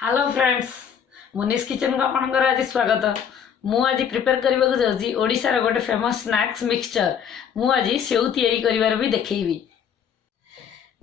Hello friends मुनीस kitchen को आपनकर आज स्वागत। मु आज प्रिपेयर करने को जाऊँगी ओडिशार गोटे फेमस स्नैक्स मिक्सचर। मु आज सेव तैयारी करिवार भी देखैबी।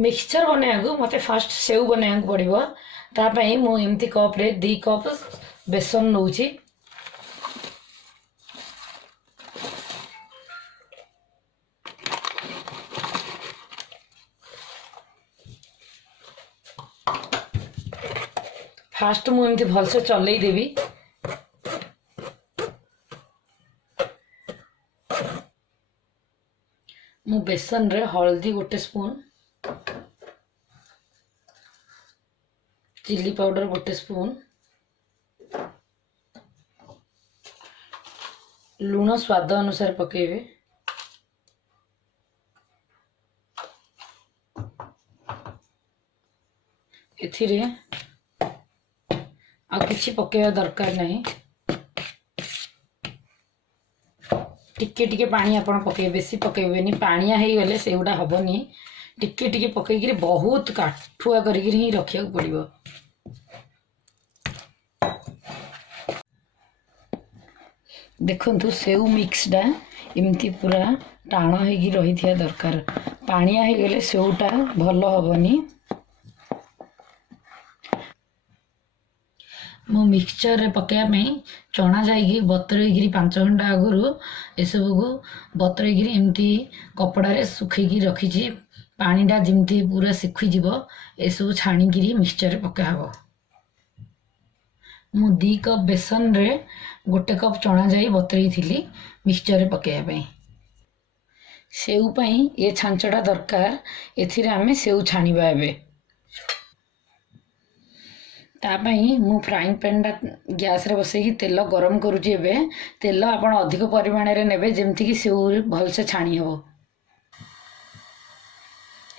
मिक्सचर बनाया मते फास्ट सेव बनाया पड़ो। तापाई मु एमती कप रे 2 कप बेसन नौची। फास्ट मुझे भलसे चलई देवी। मु बेसन रे हल्दी गोटे स्पून, चिली पाउडर गोटे स्पून, लूण स्वाद अनुसार पकेबे, एथिरे आ किसी पकेवा दरकार नहीं। टिके टिके पानी आपण पके, बेसी पकेबेनी, पानिया हे गले सेउडा हबनी। टिके टिके पकेगिरी बहुत काठुआ करिगिरी ही रखिया पड़िबो। देखंतु सेउ मिक्सडा एमती पूरा टाण हेगी रही दरकार। पानिया हे गले सेउटा भल हबनी। मो मिक्सचर रे पकाया चना जाइए बतरईगिरी 5 घंटा आगु एसबू को बतरईगिरी एमती कपड़ा रे सुखैकी रखी। पानीटा जमती पूरा सुखीज एसबू छाणिकी मिक्सचर रे पका हब। मु 2 कप बेसन रे 1 कप चना जाई बतरई थी मिक्सचर रे पकाया। सेउ पई ये छांचटा दरकार। एथिरे आमे सेउ छाणीबा एबे। तापाई मु फ्राइंग पैन टा गैस रे बसैकी तेल गरम करूची। एबे तेल आपण अधिक परिमाण रे नेबे जेमति कि सेउ भल से छाणी हो।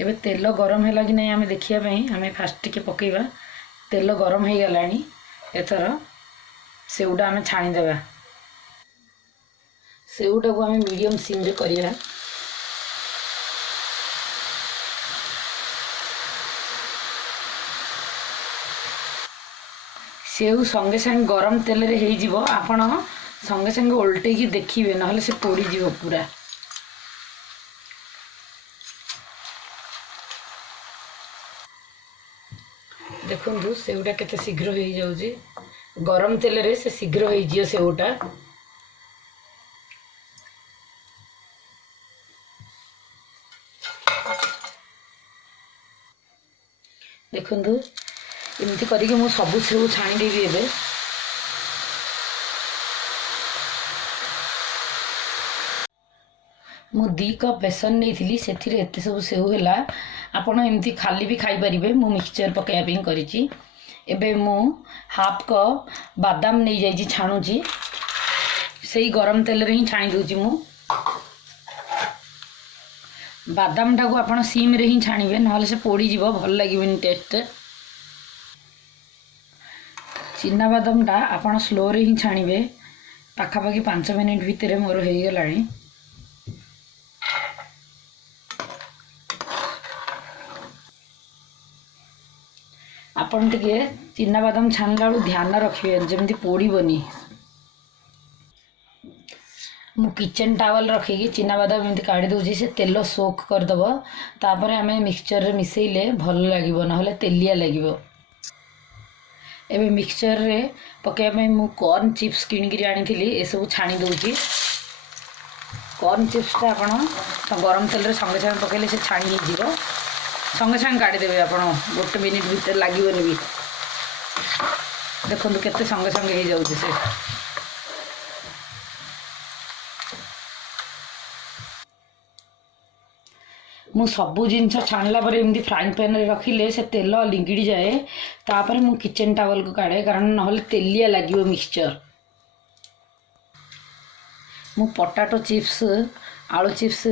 एबे तेल गरम हैला कि नै आमे देखिया पई आमे फास्ट टिके पकेइबा। तेल गरम हे गलानी। एथर सेउडा आमे छाणी देबा। सेउडा को आमे मीडियम सिम रे करिया। सेउ संगे संगे गरम तेल रे हे जीवो। आपण संगे संगे उल्टे की देखिबे नहले से पोड़ी जीवो पूरा। देखंतु सेउटा केते शीघ्र हे जाउजी। गरम तेल रे से शीघ्र हे जियो सेउटा। देखंतु एमती करके मु सबू सेउ छाणी देवी। एबे मु 2 कप बेसन नहीं थी से एते सब सेउ हैला। आपण एमती खाली भी खाई परिबे। मु मिक्सचर पकाया पिंग करिची। एबे मु हाफ कप बादाम नहीं जाइची छाणुची। सेही गरम तेल रे ही छाणी दोची। मु बादाम टा को आपण सीम रे ही छाणीबे नहले से पोड़ी जीवो, भल लागिबेनी टेस्ट। चिना बादाम टा आपण स्लो रे ही छाणीबे। पाखापाखि 5 मिनिट भितर मोर हो गलानी। आपण टिके चिना बादाम छाणला बेलू ध्यान रखिए जमती पोड़ीबनी। मु किचन टावल रखिकी चिना बादाम एमती काढ़ी दूची। से तेल सोक करदब। तापर आमे मिक्सचर रे मिसेइले भल लागिबो नहले तेलिया लागिबो। एबे मिक्सचर रे पकाया में मु कॉर्न चिप्स किनिकी आनी ए सब छाणी दूची। कॉर्न चिप्स टा आपण गरम तेल रे संगे संगे पकेले से छाणी ही जीवो। संगे संगे काढ़ी देबे। आपण 1 मिनिट भीतर लागिबोनी भी। देखंतु केते संगे संगे हे जाउची से। मु सबू जिनस छाणला पर एमती फ्राइंग पैन रे रखिले से तेल लिंगिड़ी जाए। तापर मु किचन टावल को काढ़े कारण नहले तेलिया लागिबो मिक्सचर। मु पोटाटो चिप्स आलू चिप्स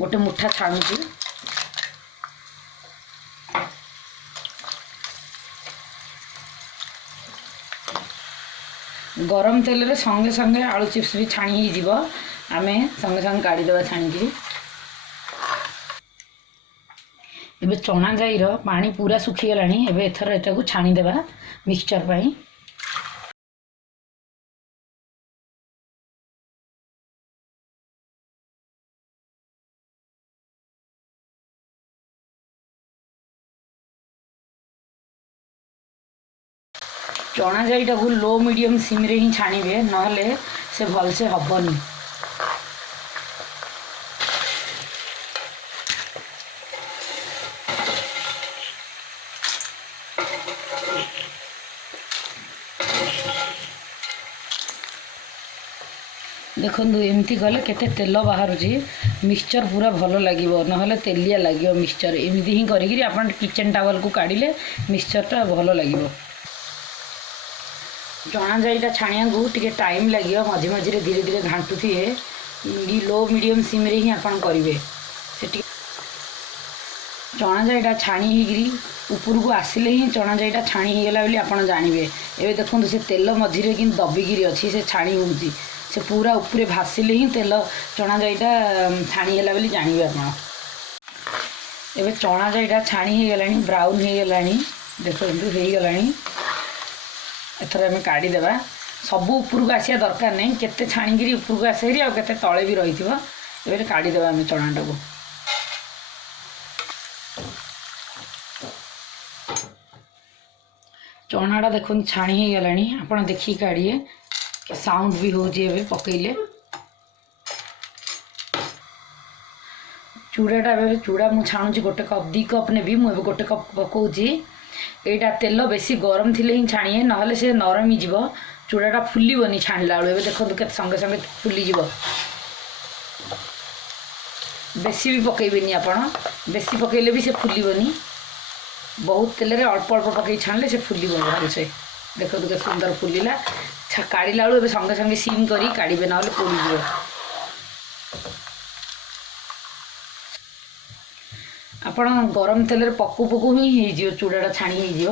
गोटे मुठा छाणुची। गरम तेल रे संगे संगे आलू चिप्स भी छाणी ही जीवो। आमे संगे संगे काढ़ी देबा छाणीकी। ଏବେ ଚଣା ଜାଇର ପାଣି ପୁରା ଶୁଖିଗଲାଣି। ଏବେ ଏଥର ଏଟାକୁ ଛାଣିଦେବା ମିକ୍ସଚର ପାଇଁ। ଚଣା ଜାଇଟାକୁ ଲୋ ମିଡ଼ିୟମ୍ ସିମ୍ରେ ହିଁ ଛାଣିବେ, ନହେଲେ ସେ ଭଲସେ ହେବନି। ଦେଖନ୍ତୁ ଏମିତି କଲେ କେତେ ତେଲ ବାହାରୁଛି। ମିକ୍ସଚର ପୁରା ଭଲ ଲାଗିବ, ନହେଲେ ତେଲିଆ ଲାଗିବ ମିକ୍ସଚର। ଏମିତି ହିଁ କରିକିରି ଆପଣ କିଚେନ୍ ଟାୱେଲକୁ କାଢ଼ିଲେ ମିକ୍ସଚରଟା ଭଲ ଲାଗିବ। ଚଣା ଜାଇଟା ଛାଣିବାକୁ ଟିକେ ଟାଇମ୍ ଲାଗିବ, ମଝି ମଝିରେ ଧୀରେ ଧୀରେ ଘାଣ୍ଟୁଥିବେ। ଲୋ ମିଡ଼ିୟମ୍ ସିମ୍ରେ ହିଁ ଆପଣ କରିବେ। ସେଠି ଚଣା ଜାଇଟା ଛାଣି ହେଇକିରି ଉପରକୁ ଆସିଲେ ହିଁ ଚଣା ଜାଇଟା ଛାଣି ହେଇଗଲା ବୋଲି ଆପଣ ଜାଣିବେ। ଏବେ ଦେଖନ୍ତୁ ସେ ତେଲ ମଝିରେ କିନ୍ତୁ ଦବିକିରି ଅଛି, ସେ ଛାଣି ହେଉଛି। ସେ ପୁରା ଉପରେ ଭାସିଲେ ହିଁ ତେଲ ଚଣା ଜାଇଟା ଛାଣି ହେଲା ବୋଲି ଜାଣିବେ ଆପଣ। ଏବେ ଚଣା ଜାଇଟା ଛାଣି ହେଇଗଲାଣି, ବ୍ରାଉନ୍ ହେଇଗଲାଣି। ଦେଖନ୍ତୁ ହେଇଗଲାଣି। ଏଥର ଆମେ କାଢ଼ିଦେବା। ସବୁ ଉପରକୁ ଆସିବା ଦରକାର ନାହିଁ, କେତେ ଛାଣିକିରି ଉପରକୁ ଆସେରି ଆଉ କେତେ ତଳେ ବି ରହିଥିବ। ଏବେ କାଢ଼ିଦେବା ଆମେ ଚଣାଟାକୁ। ଚଣାଟା ଦେଖନ୍ତୁ ଛାଣି ହେଇଗଲାଣି, ଆପଣ ଦେଖିକି କାଢ଼ିବେ। ସାଉଣ୍ଡ ବି ହେଉଛି ଏବେ ପକେଇଲେ। ଚୁଡ଼ାଟା ଏବେ ଚୁଡ଼ା ମୁଁ ଛାଣୁଛି, ଗୋଟେ କପ୍ 2 କପ୍ ନେବି। ମୁଁ ଏବେ ଗୋଟେ କପ୍ ପକାଉଛି। ଏଇଟା ତେଲ ବେଶୀ ଗରମ ଥିଲେ ହିଁ ଛାଣିବେ, ନହେଲେ ସେ ନରମ ହେଇଯିବ। ଚୁଡ଼ାଟା ଫୁଲିବନି ଛାଣିଲା ବେଳୁ। ଏବେ ଦେଖନ୍ତୁ କେତେ ସଙ୍ଗେ ସଙ୍ଗେ ଫୁଲିଯିବ। ବେଶୀ ବି ପକାଇବେନି ଆପଣ, ବେଶୀ ପକାଇଲେ ବି ସେ ଫୁଲିବନି। ବହୁତ ତେଲରେ ଅଳ୍ପ ଅଳ୍ପ ପକାଇ ଛାଣିଲେ ସେ ଫୁଲିବ ଭଲସେ। ଦେଖନ୍ତୁ କେତେ ସୁନ୍ଦର ଫୁଲିଲା। କାଢ଼ିଲା ବେଳୁ ଏବେ ସଙ୍ଗେ ସଙ୍ଗେ ସିମ୍ କରି କାଢ଼ିବେ, ନହେଲେ ପୋଡ଼ିଯିବ। ଆପଣ ଗରମ ତେଲରେ ପକଉ ପକଉ ହିଁ ହେଇଯିବ, ଚୁଡ଼ାଟା ଛାଣି ହେଇଯିବ।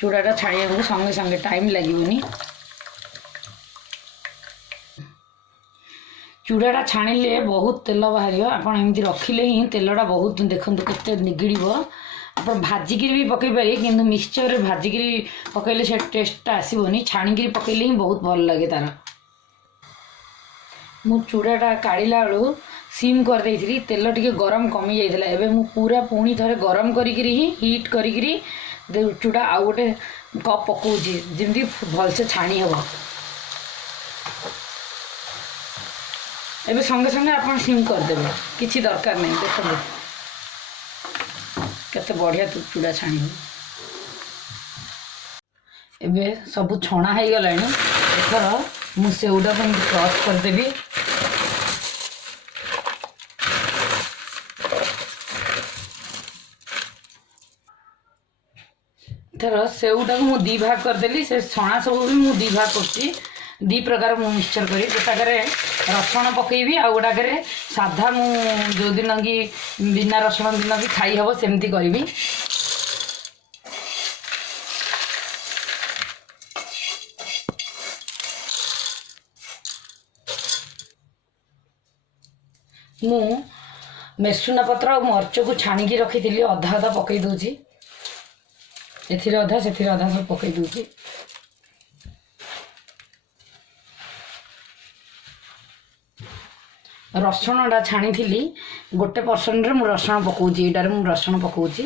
ଚୁଡ଼ାଟା ଛାଣିବାକୁ ସଙ୍ଗେ ସଙ୍ଗେ ଟାଇମ୍ ଲାଗିବନି। ଚୁଡ଼ାଟା ଛାଣିଲେ ବହୁତ ତେଲ ବାହାରିବ। ଆପଣ ଏମିତି ରଖିଲେ ହିଁ ତେଲଟା ବହୁତ, ଦେଖନ୍ତୁ କେତେ ନିଗିଡ଼ିବ। ଆପଣ ଭାଜିକିରି ବି ପକାଇ ପାରିବେ, କିନ୍ତୁ ମିକ୍ସଚରରେ ଭାଜିକିରି ପକାଇଲେ ସେ ଟେଷ୍ଟଟା ଆସିବନି। ଛାଣିକିରି ପକାଇଲେ ହିଁ ବହୁତ ଭଲ ଲାଗେ ତାର। ମୁଁ ଚୁଡ଼ାଟା କାଢ଼ିଲା ବେଳୁ ସିମ୍ କରିଦେଇଥିଲି, ତେଲ ଟିକେ ଗରମ କମି ଯାଇଥିଲା। ଏବେ ମୁଁ ପୁରା ପୁଣି ଥରେ ଗରମ କରିକିରି ହିଁ ହିଟ୍ କରିକିରି ଚୁଡ଼ା ଆଉ ଗୋଟେ କପ୍ ପକାଉଛି, ଯେମିତି ଭଲସେ ଛାଣି ହେବ। ଏବେ ସଙ୍ଗେ ସଙ୍ଗେ ଆପଣ ସିମ୍ କରିଦେବେ, କିଛି ଦରକାର ନାହିଁ। ଦେଖନ୍ତୁ କେତେ ବଢ଼ିଆ ଚୁଡ଼ା ଛାଣିବ। ଏବେ ସବୁ ଛଣା ହେଇଗଲାଣି। ଏଥର ମୁଁ ସେଉଟାକୁ ଏମିତି କ୍ରସ୍ କରିଦେବି। ଏଥର ସେଉଟାକୁ ମୁଁ 2 ଭାଗ କରିଦେଲି। ସେ ଛଣା ସବୁ ବି ମୁଁ 2 ଭାଗ କରୁଛି। 2 ପ୍ରକାର ମୁଁ ମିକ୍ସଚର କରି, ଗୋଟାକରେ ରସୁଣ ପକାଇବି, ଆଉ ଗୋଟାକରେ ସାଧା। ମୁଁ ଯେଉଁଦିନ କି ବିନା ରସୁଣ ଦିନ ବି ଖାଇ ହେବ ସେମିତି କରିବି। ମୁଁ ମେସୁନା ପତ୍ର ଆଉ ମରିଚକୁ ଛାଣିକି ରଖିଥିଲି, ଅଧା ଅଧା ପକାଇ ଦେଉଛି। ଏଥିରେ ଅଧା ସେଥିରେ ଅଧା ସବୁ ପକାଇ ଦେଉଛି। ରସୁଣଟା ଛାଣିଥିଲି, ଗୋଟେ ପର୍ସେଣ୍ଟରେ ମୁଁ ରସୁଣ ପକାଉଛି। ଏଇଟାରେ ମୁଁ ରସୁଣ ପକାଉଛି।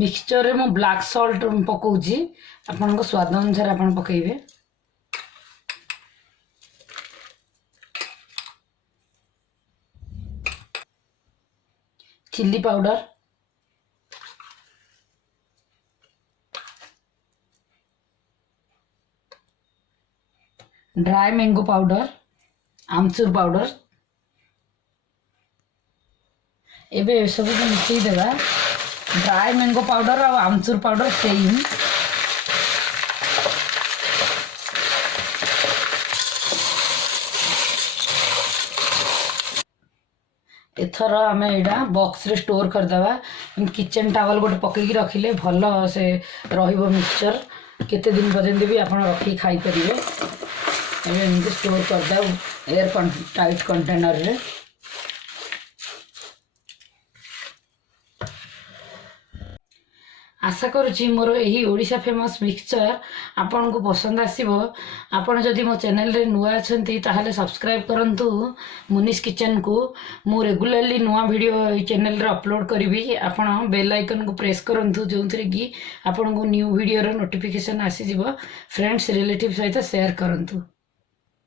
ମିକ୍ସଚରରେ ମୁଁ ବ୍ଲାକ୍ ସଲ୍ଟ ପକାଉଛି, ଆପଣଙ୍କ ସ୍ୱାଦ ଅନୁସାରେ ଆପଣ ପକାଇବେ। Chilli powder, dry mango powder, amchur powder. एबे सब मिसई देवा। ड्राई मैंगो पाउडर और आमचूर पाउडर सेम। एथर आम यहाँ बॉक्स रे स्टोर करदेवा। किचन टावल गोटे पकईकी रखिले भल से रहिबो मिक्सचर। केते दिन पर्यंत भी आप रखी खाई परिवे। एमती स्टोर करदे एयर टाइट कंटेनर रे। आशा करुँची मोर यही ओडिशा फेमस मिक्सचर आपन को पसंद आसीबो। आपण जदि मो चैनल रे नुआ अछंती ताहले सब्सक्राइब करंतु मुनीस किचन को। मु रेगुलरली नुआ वीडियो ए चैनल रे अपलोड करिवि। आपण बेल आइकन को प्रेस करंतु जोंतरे कि आपण को न्यू वीडियो रो नोटिफिकेशन आसी जिवो। फ्रेंड्स रिलेटिव सहित शेयर करंतु।